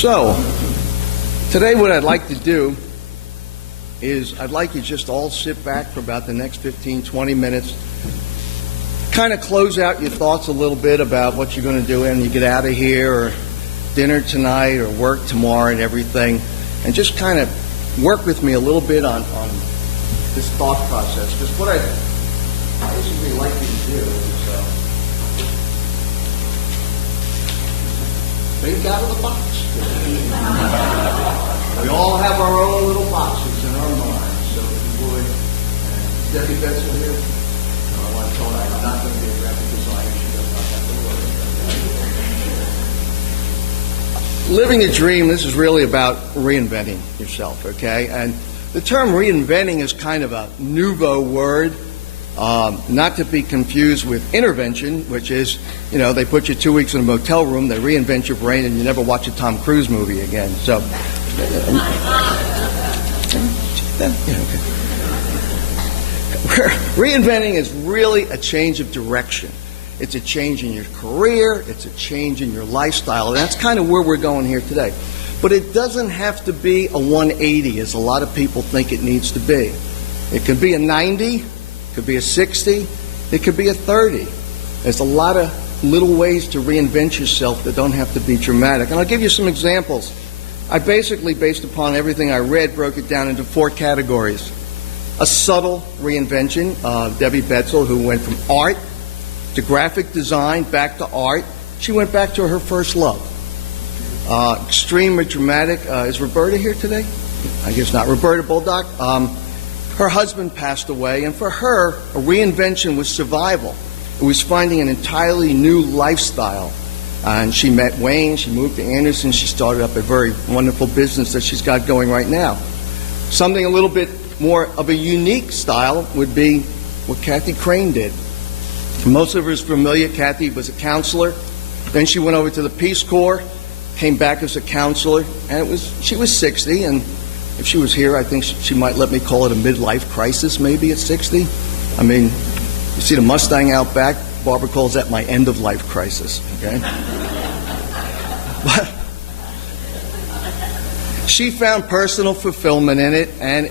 So, today what I'd like to do is I'd like you just all sit back for about the next 15, 20 minutes, kind of close out your thoughts a little bit about what you're going to do when you get out of here, or dinner tonight, or work tomorrow and everything, and just kind of work with me a little bit on this thought process. Because what I basically like you to do is think out of the box. We all have our own little boxes in our minds. So if you would, Debbie Betzel here, I want to tell her I'm not going to be a graphic designer. She does not have to worry. Living a dream, this is really about reinventing yourself, okay? And the term reinventing is kind of a nouveau word. Not to be confused with intervention, which is, they put you 2 weeks in a motel room, they reinvent your brain, and you never watch a Tom Cruise movie again. So, reinventing is really a change of direction. It's a change in your career, it's a change in your lifestyle, and that's kind of where we're going here today. But it doesn't have to be a 180, as a lot of people think it needs to be. It could be a 90. It could be a 60, it could be a 30. There's a lot of little ways to reinvent yourself that don't have to be dramatic. And I'll give you some examples. I basically, based upon everything I read, broke it down into 4 categories. A subtle reinvention, Debbie Betzel, who went from art to graphic design, back to art. She went back to her first love. Extreme or dramatic, is Roberta here today? I guess not. Roberta Bulldog. Her husband passed away, and for her, a reinvention was survival. It was finding an entirely new lifestyle. And she met Wayne, she moved to Anderson, she started up a very wonderful business that she's got going right now. Something a little bit more of a unique style would be what Kathy Crane did. Most of us are familiar. Kathy was a counselor. Then she went over to the Peace Corps, came back as a counselor, and she was 60, and if she was here, I think she might let me call it a midlife crisis, maybe at 60. I mean, you see the Mustang out back, Barbara calls that my end-of-life crisis, okay? But she found personal fulfillment in it, and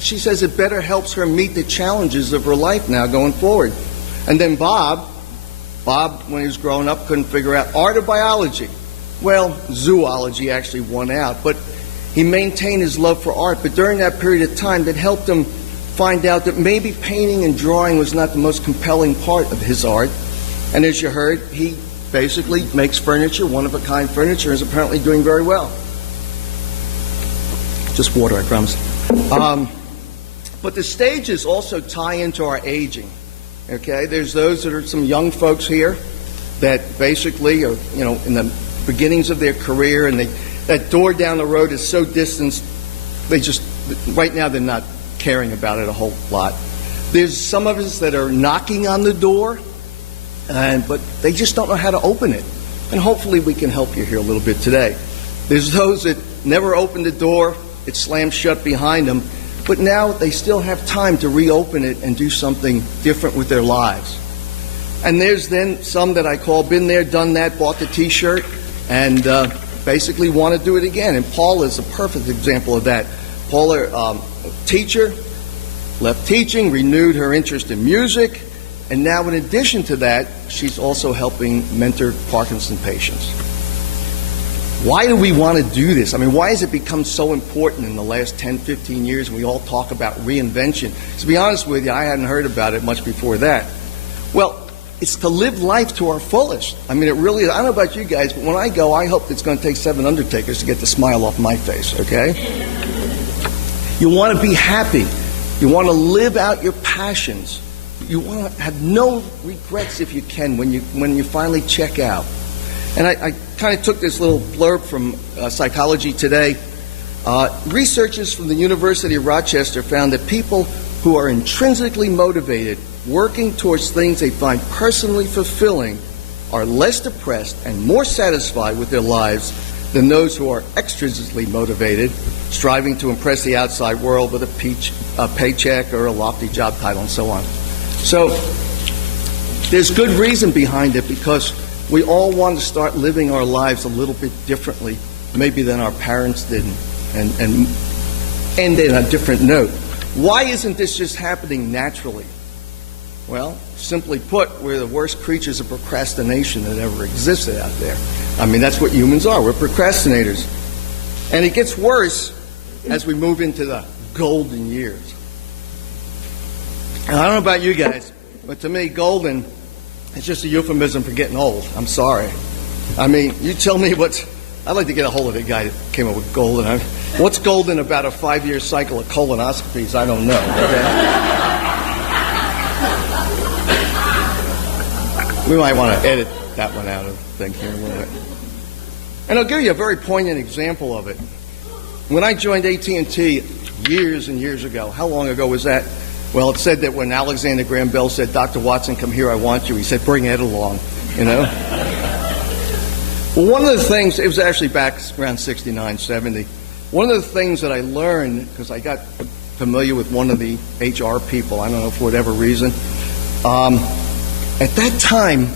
she says it better helps her meet the challenges of her life now going forward. And then Bob, when he was growing up, couldn't figure out art or biology. Well, zoology actually won out, but he maintained his love for art, but during that period of time, that helped him find out that maybe painting and drawing was not the most compelling part of his art. And as you heard, he basically makes furniture, one-of-a-kind furniture, and is apparently doing very well. Just water, I promise. But the stages also tie into our aging. Okay, there's those that are some young folks here that basically are, in the beginnings of their career, and that door down the road is so distant, right now they're not caring about it a whole lot. There's some of us that are knocking on the door, but they just don't know how to open it. And hopefully we can help you here a little bit today. There's those that never opened the door, it slammed shut behind them, but now they still have time to reopen it and do something different with their lives. And there's then some that I call been there, done that, bought the t-shirt, and basically want to do it again. And Paula is a perfect example of that. Paula, teacher, left teaching, renewed her interest in music, and now in addition to that, she's also helping mentor Parkinson's patients. Why do we want to do this? I mean, why has it become so important in the last 10, 15 years, and we all talk about reinvention? To be honest with you, I hadn't heard about it much before that. Well, it's to live life to our fullest. I mean, it really is. I don't know about you guys, but when I go, I hope it's going to take 7 undertakers to get the smile off my face, okay? You want to be happy. You want to live out your passions. You want to have no regrets if you can when you finally check out. And I kind of took this little blurb from Psychology Today. Researchers from the University of Rochester found that people who are intrinsically motivated, working towards things they find personally fulfilling, are less depressed and more satisfied with their lives than those who are extrinsically motivated, striving to impress the outside world with a paycheck or a lofty job title and so on. So there's good reason behind it, because we all want to start living our lives a little bit differently maybe than our parents did, and end in a different note. Why isn't this just happening naturally? Well, simply put, we're the worst creatures of procrastination that ever existed out there. I mean, that's what humans are. We're procrastinators. And it gets worse as we move into the golden years. And I don't know about you guys, but to me, golden is just a euphemism for getting old. I'm sorry. I mean, you tell me what's... I'd like to get a hold of the guy that came up with golden. What's golden about a 5-year cycle of colonoscopies? I don't know. Okay? We might want to edit that one out of the thing here a little bit. And I'll give you a very poignant example of it. When I joined AT&T years and years ago, how long ago was that? Well, it said that when Alexander Graham Bell said, "Dr. Watson, come here, I want you," he said, "Bring Ed along," you know? Well, one of the things, it was actually back around 69, 70, one of the things that I learned, because I got familiar with one of the HR people, I don't know, for whatever reason, at that time,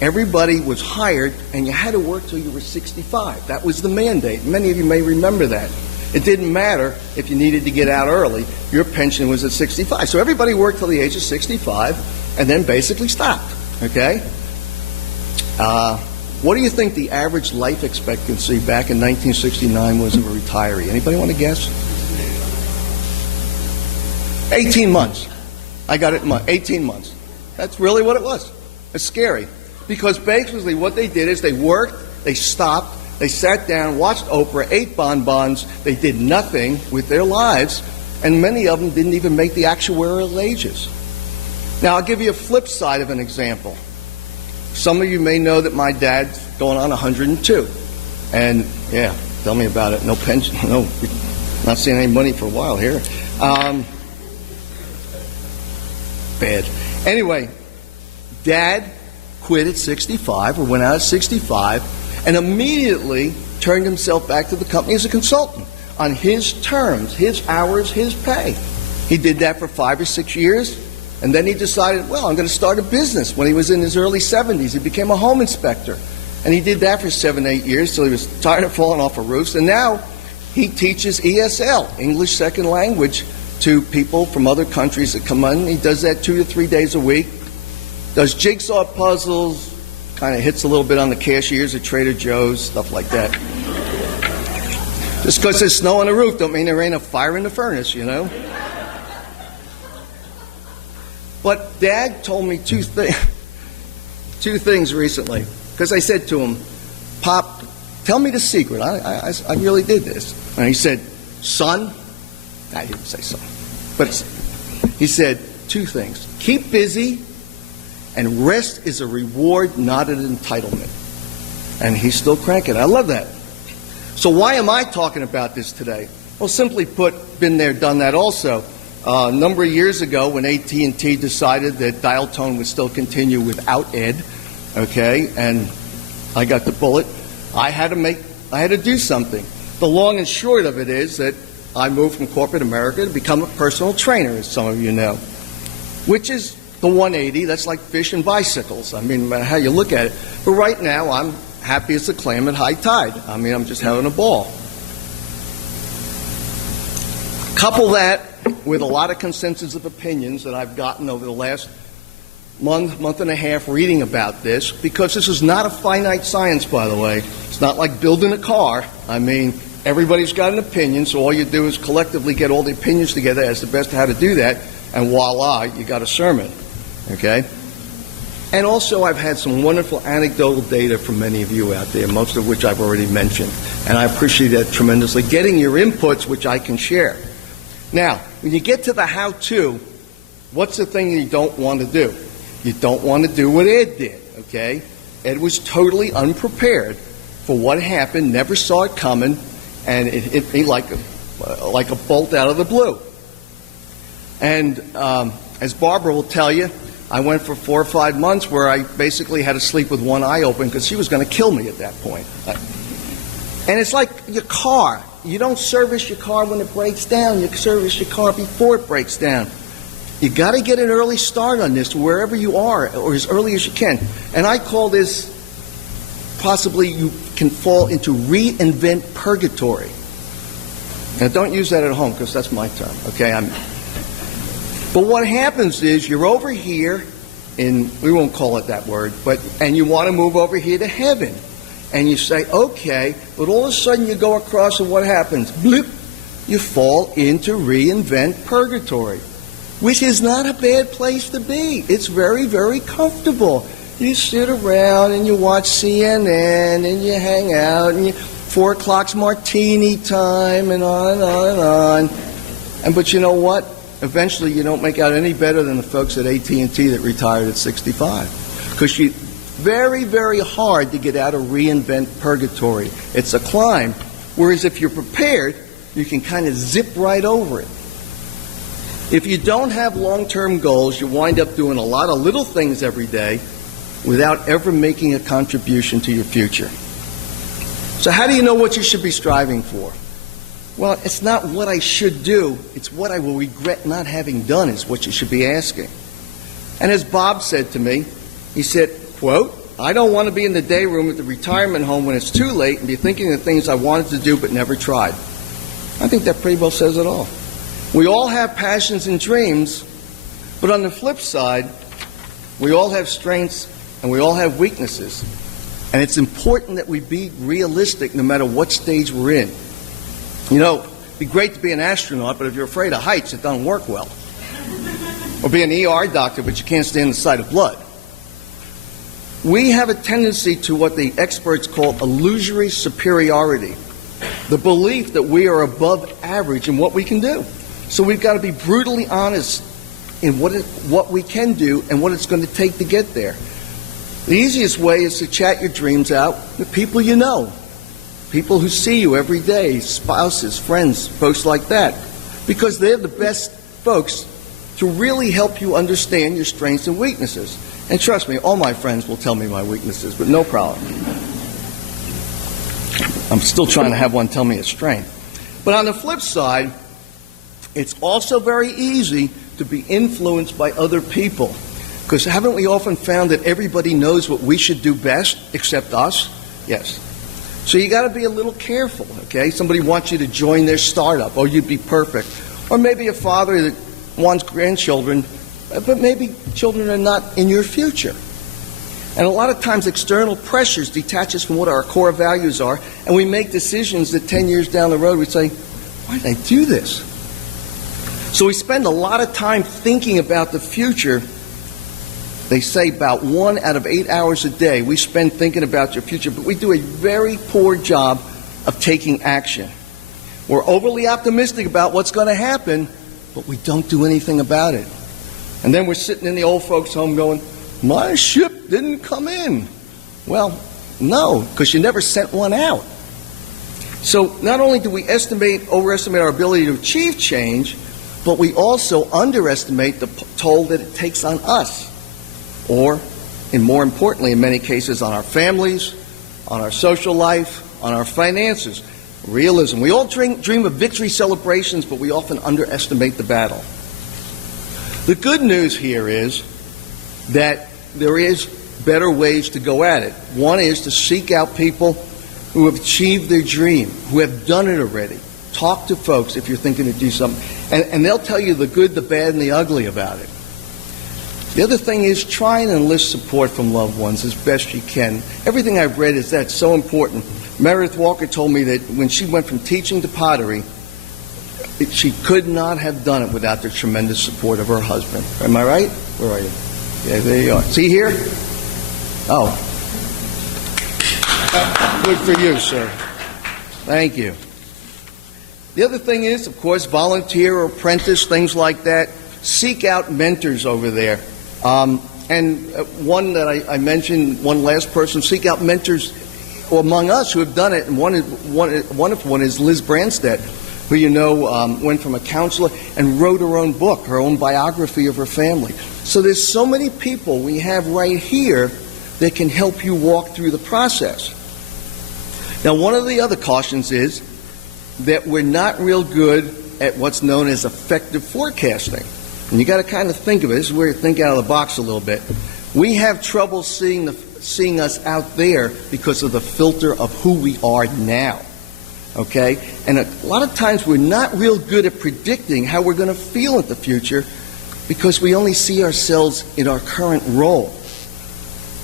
everybody was hired, and you had to work till you were 65. That was the mandate. Many of you may remember that. It didn't matter if you needed to get out early. Your pension was at 65. So everybody worked till the age of 65 and then basically stopped, okay? What do you think the average life expectancy back in 1969 was of a retiree? Anybody want to guess? 18 months. I got it in 18 months. That's really what it was. It's scary. Because basically what they did is they worked, they stopped, they sat down, watched Oprah, ate bonbons, they did nothing with their lives, and many of them didn't even make the actuarial ages. Now, I'll give you a flip side of an example. Some of you may know that my dad's going on 102. And, yeah, tell me about it. No pension, no, not seeing any money for a while here. Bad. Anyway, Dad quit at 65, or went out at 65, and immediately turned himself back to the company as a consultant on his terms, his hours, his pay. He did that for 5 or 6 years, and then he decided, well, I'm going to start a business. When he was in his early 70s, he became a home inspector, and he did that for 7, 8 years till he was tired of falling off of roofs, and now he teaches ESL, English Second Language, to people from other countries that come in. He does that 2 to 3 days a week, does jigsaw puzzles, kind of hits a little bit on the cashiers at Trader Joe's, stuff like that. Just because there's snow on the roof don't mean there ain't a fire in the furnace, you know? But Dad told me two things recently. Because I said to him, "Pop, tell me the secret. I really did this." And he said, "Son," I didn't say son, but he said 2 things. Keep busy, and rest is a reward, not an entitlement. And he's still cranking. I love that. So why am I talking about this today? Well, simply put, been there, done that also. A number of years ago when AT&T decided that dial tone would still continue without Ed, okay, and I got the bullet, I had to do something. The long and short of it is that I moved from corporate America to become a personal trainer, as some of you know, which is the 180. That's like fish and bicycles. I mean, no matter how you look at it. But right now, I'm happy as a clam at high tide. I mean, I'm just having a ball. Couple that with a lot of consensus of opinions that I've gotten over the last month and a half reading about this, because this is not a finite science, by the way. It's not like building a car. I mean, everybody's got an opinion, so all you do is collectively get all the opinions together as the best how to do that, and voila, you got a sermon. Okay? And also, I've had some wonderful anecdotal data from many of you out there, most of which I've already mentioned, and I appreciate that tremendously. Getting your inputs, which I can share. Now, when you get to the how-to, what's the thing you don't want to do? You don't want to do what Ed did, okay? Ed was totally unprepared for what happened, never saw it coming, and it hit me like a bolt out of the blue. And as Barbara will tell you, I went for 4 or 5 months where I basically had to sleep with one eye open because she was going to kill me at that point. And it's like your car. You don't service your car when it breaks down. You service your car before it breaks down. You got to get an early start on this wherever you are, or as early as you can. And I call this possibly you can fall into Reinvent Purgatory. Now, don't use that at home because that's my term, okay? But what happens is you're over here in, we won't call it that word, and you want to move over here to heaven. And you say, okay, but all of a sudden you go across and what happens? Bloop, you fall into Reinvent Purgatory, which is not a bad place to be. It's very, very comfortable. You sit around and you watch CNN and you hang out and 4 o'clock's martini time and on and on and on. But you know what? Eventually you don't make out any better than the folks at AT&T that retired at 65. Because you very, very hard to get out of Reinvent Purgatory. It's a climb. Whereas if you're prepared, you can kind of zip right over it. If you don't have long-term goals, you wind up doing a lot of little things every day without ever making a contribution to your future. So how do you know what you should be striving for? Well, it's not what I should do, it's what I will regret not having done is what you should be asking. And as Bob said to me, he said, quote, I don't want to be in the day room at the retirement home when it's too late and be thinking of things I wanted to do but never tried. I think that pretty well says it all. We all have passions and dreams, but on the flip side, we all have strengths and we all have weaknesses. And it's important that we be realistic no matter what stage we're in. You know, it'd be great to be an astronaut, but if you're afraid of heights, it doesn't work well. Or be an ER doctor, but you can't stand the sight of blood. We have a tendency to what the experts call illusory superiority, the belief that we are above average in what we can do. So we've got to be brutally honest in what we can do and what it's going to take to get there. The easiest way is to chat your dreams out with people you know, people who see you every day, spouses, friends, folks like that, because they're the best folks to really help you understand your strengths and weaknesses. And trust me, all my friends will tell me my weaknesses, but no problem. I'm still trying to have one tell me a strength. But on the flip side, it's also very easy to be influenced by other people. Because haven't we often found that everybody knows what we should do best except us? Yes. So you got to be a little careful, okay? Somebody wants you to join their startup. Oh, you'd be perfect. Or maybe a father that wants grandchildren, but maybe children are not in your future. And a lot of times external pressures detach us from what our core values are, and we make decisions that 10 years down the road we say, why did I do this? So we spend a lot of time thinking about the future. They say about 1 out of 8 hours a day we spend thinking about your future, but we do a very poor job of taking action. We're overly optimistic about what's going to happen, but we don't do anything about it. And then we're sitting in the old folks' home going, my ship didn't come in. Well, no, because you never sent one out. So not only do we overestimate our ability to achieve change, but we also underestimate the toll that it takes on us. Or, and more importantly, in many cases, on our families, on our social life, on our finances. Realism. We all dream of victory celebrations, but we often underestimate the battle. The good news here is that there is better ways to go at it. One is to seek out people who have achieved their dream, who have done it already. Talk to folks if you're thinking to do something, and they'll tell you the good, the bad, and the ugly about it. The other thing is try and enlist support from loved ones as best you can. Everything I've read is that's so important. Meredith Walker told me that when she went from teaching to pottery, she could not have done it without the tremendous support of her husband. Am I right? Where are you? Yeah, there you are. See here? Oh. Good for you, sir. Thank you. The other thing is, of course, volunteer or apprentice, things like that. Seek out mentors over there. And one that I mentioned, one last person, seek out mentors among us who have done it. And one is Liz Branstad, who you know went from a counselor and wrote her own book, her own biography of her family. So there's so many people we have right here that can help you walk through the process. Now, one of the other cautions is that we're not real good at what's known as effective forecasting. And you got to kind of think of it. This is where you think out of the box a little bit. We have trouble seeing seeing us out there because of the filter of who we are now. Okay? And a lot of times we're not real good at predicting how we're going to feel in the future because we only see ourselves in our current role.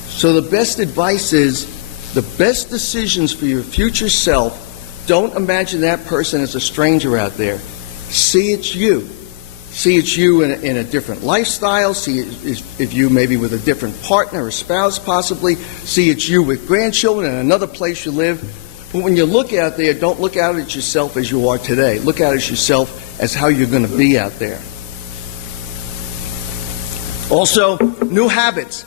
So the best advice is the best decisions for your future self, don't imagine that person as a stranger out there. See it's you. See it's you in a different lifestyle. See it's you maybe with a different partner or spouse possibly. See it's you with grandchildren in another place you live. But when you look out there, don't look out at yourself as you are today. Look out at yourself as how you're going to be out there. Also, new habits.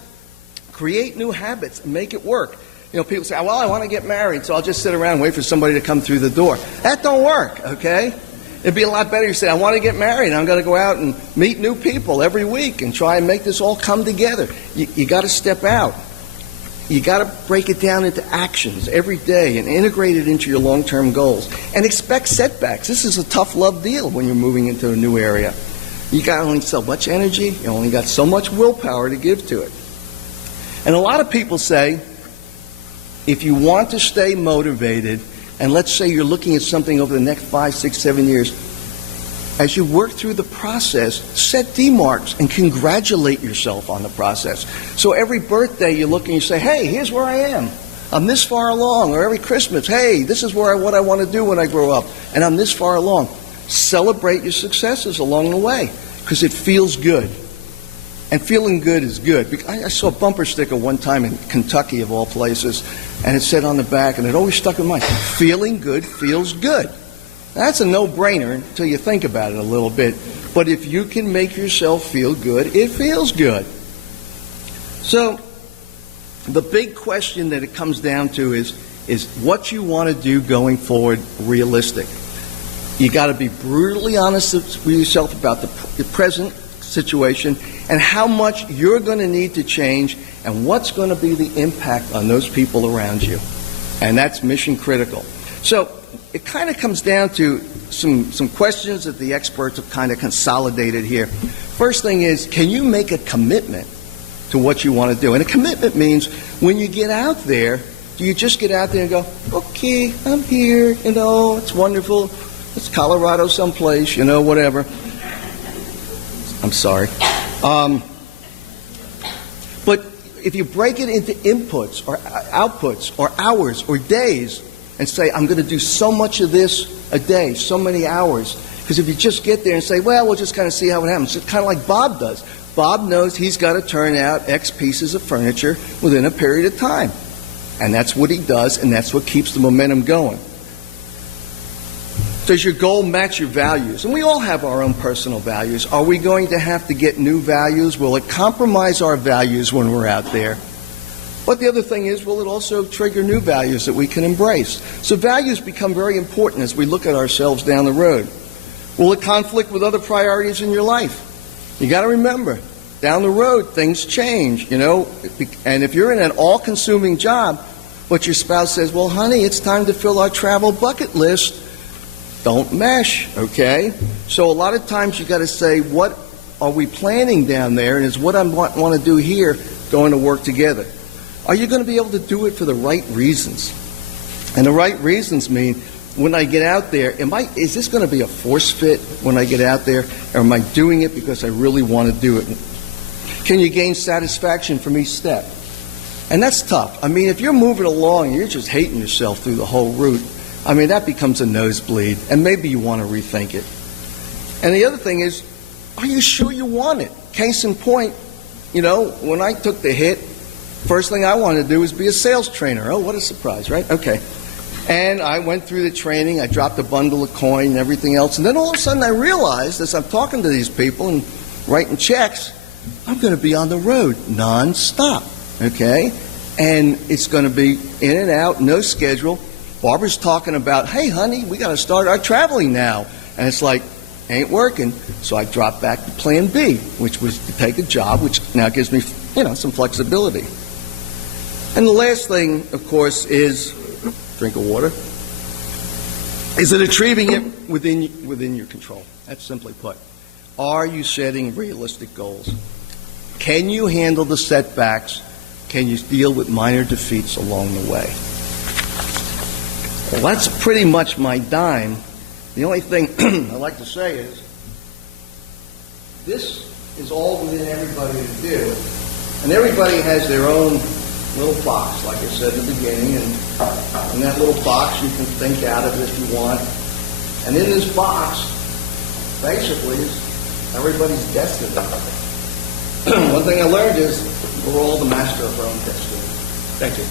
Create new habits and make it work. You know, people say, well, I want to get married, so I'll just sit around and wait for somebody to come through the door. That don't work, okay? It'd be a lot better if you say, I want to get married. I'm going to go out and meet new people every week and try and make this all come together. You got to step out. You got to break it down into actions every day and integrate it into your long-term goals. And expect setbacks. This is a tough love deal when you're moving into a new area. You got only so much energy. You only got so much willpower to give to it. And a lot of people say, if you want to stay motivated, and let's say you're looking at something over the next 5, 6, 7 years, as you work through the process, set demarks and congratulate yourself on the process. So every birthday you look and you say, hey, here's where I am. I'm this far along. Or every Christmas, hey, this is what I want to do when I grow up. And I'm this far along. Celebrate your successes along the way because it feels good. And feeling good is good. I saw a bumper sticker one time in Kentucky, of all places, and it said on the back, and it always stuck in mind, feeling good feels good. That's a no-brainer until you think about it a little bit. But if you can make yourself feel good, it feels good. So the big question that it comes down to is what you want to do going forward realistic? You got to be brutally honest with yourself about the present situation and how much you're going to need to change and what's going to be the impact on those people around you. And that's mission critical. So it kind of comes down to some questions that the experts have kind of consolidated here. First thing is, can you make a commitment to what you want to do? And a commitment means when you get out there, do you just get out there and go, okay, I'm here, it's wonderful. It's Colorado someplace, whatever. I'm sorry. But if you break it into inputs or outputs or hours or days and say, I'm going to do so much of this a day, so many hours, because if you just get there and say, well, we'll just kind of see how it happens, it's kind of like Bob does. Bob knows he's got to turn out X pieces of furniture within a period of time. And that's what he does, and that's what keeps the momentum going. Does your goal match your values? And we all have our own personal values. Are we going to have to get new values? Will it compromise our values when we're out there? But the other thing is, will it also trigger new values that we can embrace? So values become very important as we look at ourselves down the road. Will it conflict with other priorities in your life? You got to remember, down the road, things change, And if you're in an all-consuming job, but your spouse says, well, honey, it's time to fill our travel bucket list, don't mesh, okay? So a lot of times you got to say, what are we planning down there, and is what I want to do here going to work together? Are you going to be able to do it for the right reasons? And the right reasons mean, when I get out there, is this going to be a force fit when I get out there, or am I doing it because I really want to do it? Can you gain satisfaction from each step? And that's tough. If you're moving along and you're just hating yourself through the whole route, that becomes a nosebleed, and maybe you want to rethink it. And the other thing is, are you sure you want it? Case in point, when I took the hit, first thing I wanted to do was be a sales trainer. Oh, what a surprise, right? Okay. And I went through the training, I dropped a bundle of coin and everything else, and then all of a sudden I realized, as I'm talking to these people and writing checks, I'm going to be on the road nonstop, okay? And it's going to be in and out, no schedule. Barbara's talking about, hey, honey, we got to start our traveling now. And it's like, ain't working. So I dropped back to plan B, which was to take a job, which now gives me, some flexibility. And the last thing, of course, is drink of water. Is it achieving it within your control? That's simply put. Are you setting realistic goals? Can you handle the setbacks? can you deal with minor defeats along the way? Well, that's pretty much my dime. The only thing I like to say is this is all within everybody to do, and everybody has their own little box, like I said in the beginning, and in that little box you can think out of it if you want. And in this box, basically, is everybody's destiny. One thing I learned is we're all the master of our own destiny. Thank you.